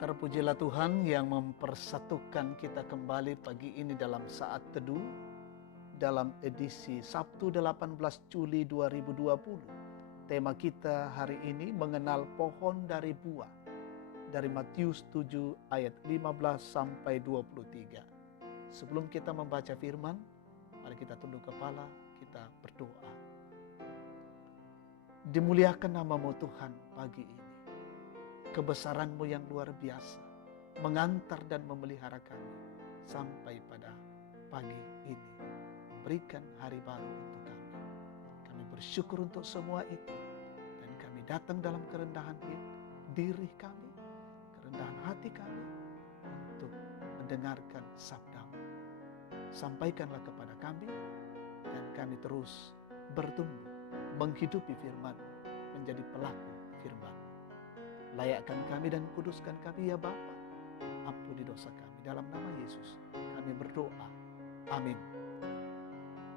Terpujilah Tuhan yang mempersatukan kita kembali pagi ini dalam saat teduh dalam edisi Sabtu 18 Juli 2020. Tema kita hari ini mengenal pohon dari buah dari Matius 7 ayat 15 sampai 23. Sebelum kita membaca firman, mari kita tunduk kepala, kita berdoa. Dimuliakan namamu Tuhan pagi ini. Kebesaran-Mu yang luar biasa mengantar dan memelihara kami sampai pada pagi ini. Berikan hari baru untuk kami. Kami bersyukur untuk semua itu. Dan kami datang dalam kerendahan diri kami, kerendahan hati kami untuk mendengarkan sabda-Mu. Sampaikanlah kepada kami dan kami terus bertumbuh menghidupi firman, menjadi pelaku firman. Layakkan kami dan kuduskan kami ya Bapa. Ampuni dosa kami dalam nama Yesus. Kami berdoa. Amin.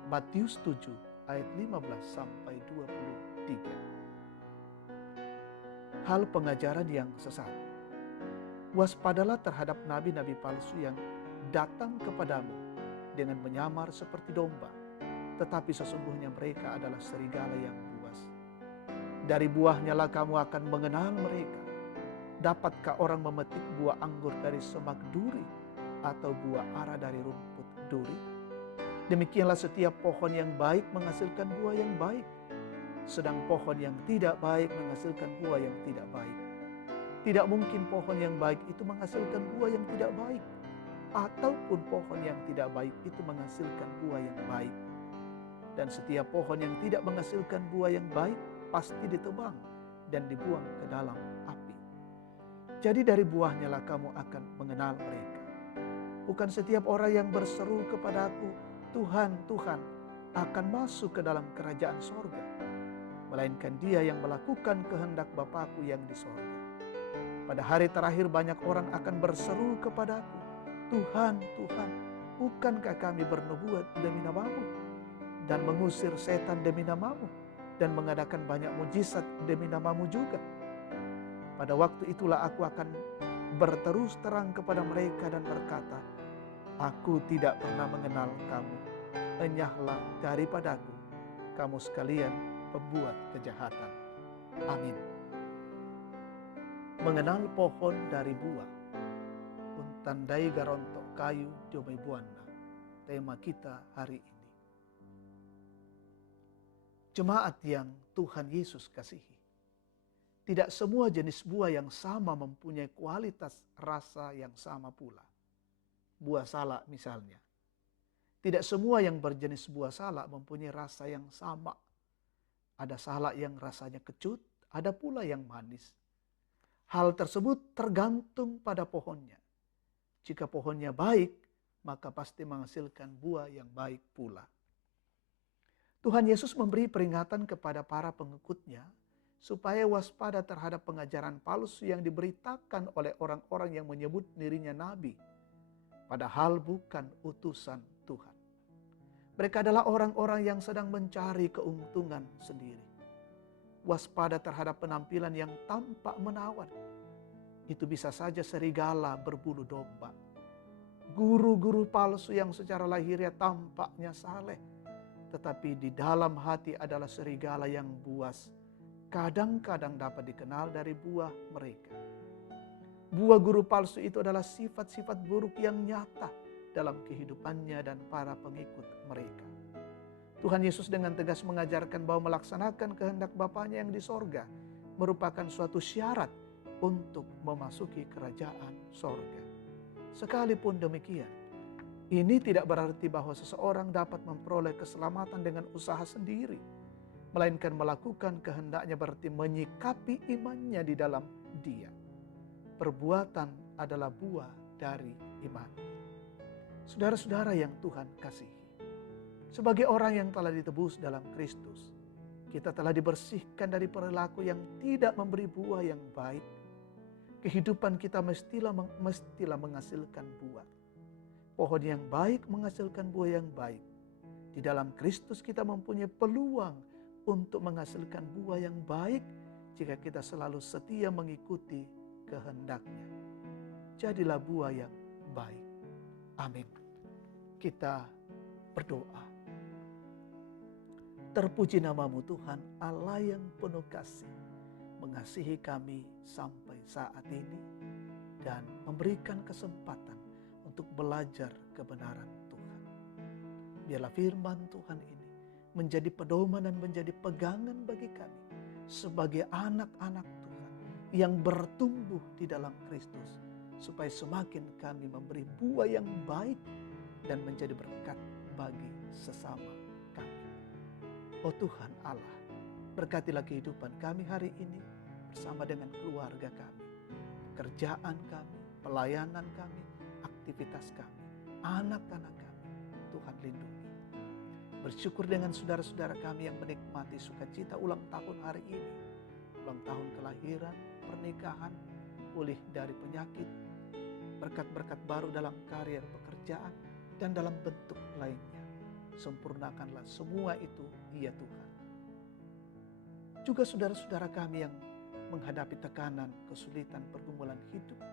Matius 7 ayat 15 sampai 23. Hal pengajaran yang sesat. Waspadalah terhadap nabi-nabi palsu yang datang kepadamu dengan menyamar seperti domba, tetapi sesungguhnya mereka adalah serigala yang buas. Dari buahnya lah kamu akan mengenal mereka. Dapatkah orang memetik buah anggur dari semak duri atau buah ara dari rumput duri? Demikianlah setiap pohon yang baik menghasilkan buah yang baik, sedang pohon yang tidak baik menghasilkan buah yang tidak baik. Tidak mungkin pohon yang baik itu menghasilkan buah yang tidak baik, ataupun pohon yang tidak baik itu menghasilkan buah yang baik. Dan setiap pohon yang tidak menghasilkan buah yang baik pasti ditebang dan dibuang ke dalam api. Jadi dari buahnya lah kamu akan mengenal mereka. Bukan setiap orang yang berseru kepadaku, Tuhan, Tuhan, akan masuk ke dalam kerajaan sorga, melainkan dia yang melakukan kehendak Bapa-Ku yang di sorga. Pada hari terakhir banyak orang akan berseru kepadaku, Tuhan, Tuhan, bukankah kami bernubuat demi nama-Mu dan mengusir setan demi nama-Mu dan mengadakan banyak mujizat demi nama-Mu juga? Pada waktu itulah aku akan berterus terang kepada mereka dan berkata, aku tidak pernah mengenal kamu. Enyahlah daripadaku, kamu sekalian pembuat kejahatan. Amin. Mengenal pohon dari buah. Untandai garontok kayu diomai buana. Tema kita hari ini. Jemaat yang Tuhan Yesus kasihi. Tidak semua jenis buah yang sama mempunyai kualitas rasa yang sama pula. Buah salak misalnya. Tidak semua yang berjenis buah salak mempunyai rasa yang sama. Ada salak yang rasanya kecut, ada pula yang manis. Hal tersebut tergantung pada pohonnya. Jika pohonnya baik, maka pasti menghasilkan buah yang baik pula. Tuhan Yesus memberi peringatan kepada para pengikutnya supaya waspada terhadap pengajaran palsu yang diberitakan oleh orang-orang yang menyebut dirinya nabi, padahal bukan utusan Tuhan. Mereka adalah orang-orang yang sedang mencari keuntungan sendiri. Waspada terhadap penampilan yang tampak menawan. Itu bisa saja serigala berbulu domba. Guru-guru palsu yang secara lahiriah tampaknya saleh, tetapi di dalam hati adalah serigala yang buas. Kadang-kadang dapat dikenal dari buah mereka. Buah guru palsu itu adalah sifat-sifat buruk yang nyata dalam kehidupannya dan para pengikut mereka. Tuhan Yesus dengan tegas mengajarkan bahwa melaksanakan kehendak Bapanya yang di sorga merupakan suatu syarat untuk memasuki kerajaan sorga. Sekalipun demikian, ini tidak berarti bahwa seseorang dapat memperoleh keselamatan dengan usaha sendiri, melainkan melakukan kehendaknya berarti menyikapi imannya di dalam dia. Perbuatan adalah buah dari iman. Saudara-saudara yang Tuhan kasihi, sebagai orang yang telah ditebus dalam Kristus, kita telah dibersihkan dari perilaku yang tidak memberi buah yang baik. Kehidupan kita mestilah menghasilkan buah. Pohon yang baik menghasilkan buah yang baik. Di dalam Kristus kita mempunyai peluang untuk menghasilkan buah yang baik jika kita selalu setia mengikuti kehendak-Nya. Jadilah buah yang baik. Amin. Kita berdoa. Terpuji nama-Mu Tuhan, Allah yang penuh kasih, mengasihi kami sampai saat ini dan memberikan kesempatan untuk belajar kebenaran Tuhan. Biarlah firman Tuhan ini menjadi pedoman dan menjadi pegangan bagi kami sebagai anak-anak Tuhan yang bertumbuh di dalam Kristus, supaya semakin kami memberi buah yang baik dan menjadi berkat bagi sesama kami. Oh Tuhan Allah, berkatilah kehidupan kami hari ini bersama dengan keluarga kami, pekerjaan kami, pelayanan kami, aktivitas kami, anak-anak kami. Tuhan lindungi. Bersyukur dengan saudara-saudara kami yang menikmati sukacita ulang tahun hari ini. Ulang tahun kelahiran, pernikahan, pulih dari penyakit, berkat-berkat baru dalam karir, pekerjaan, dan dalam bentuk lainnya. Sempurnakanlah semua itu, ya Tuhan. Juga saudara-saudara kami yang menghadapi tekanan, kesulitan, pergumulan hidup,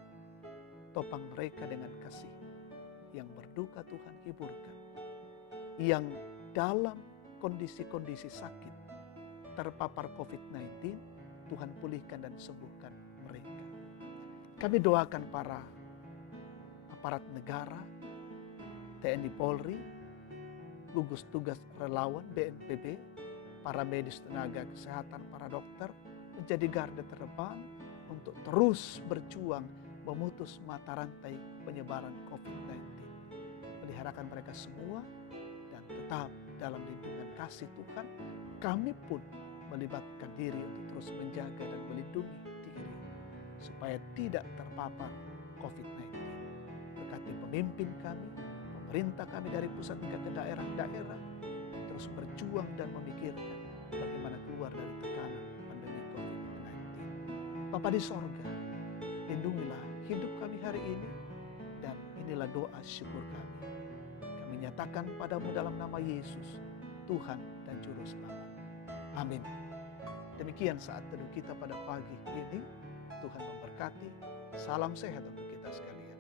topang mereka dengan kasih. Yang berduka Tuhan hiburkan. Yang dalam kondisi-kondisi sakit, terpapar COVID-19, Tuhan pulihkan dan sembuhkan mereka. Kami doakan para aparat negara, TNI Polri, gugus tugas relawan BNPB, para medis tenaga kesehatan, para dokter, menjadi garda terdepan untuk terus berjuang memutus mata rantai penyebaran COVID-19. Peliharakan mereka semua dan tetap dalam lindungan kasih Tuhan. Kami pun melibatkan diri untuk terus menjaga dan melindungi diri supaya tidak terpapar COVID-19. Berkati pemimpin kami, pemerintah kami dari pusat hingga ke daerah-daerah, terus berjuang dan memikirkan bagaimana keluar dari tekanan pandemi COVID-19. Bapa di sorga, lindungilah hidup kami hari ini, dan inilah doa syukur kami. Kami nyatakan padamu dalam nama Yesus, Tuhan dan Juru Selamat. Amin. Demikian saat teduh kita pada pagi ini. Tuhan memberkati. Salam sehat untuk kita sekalian.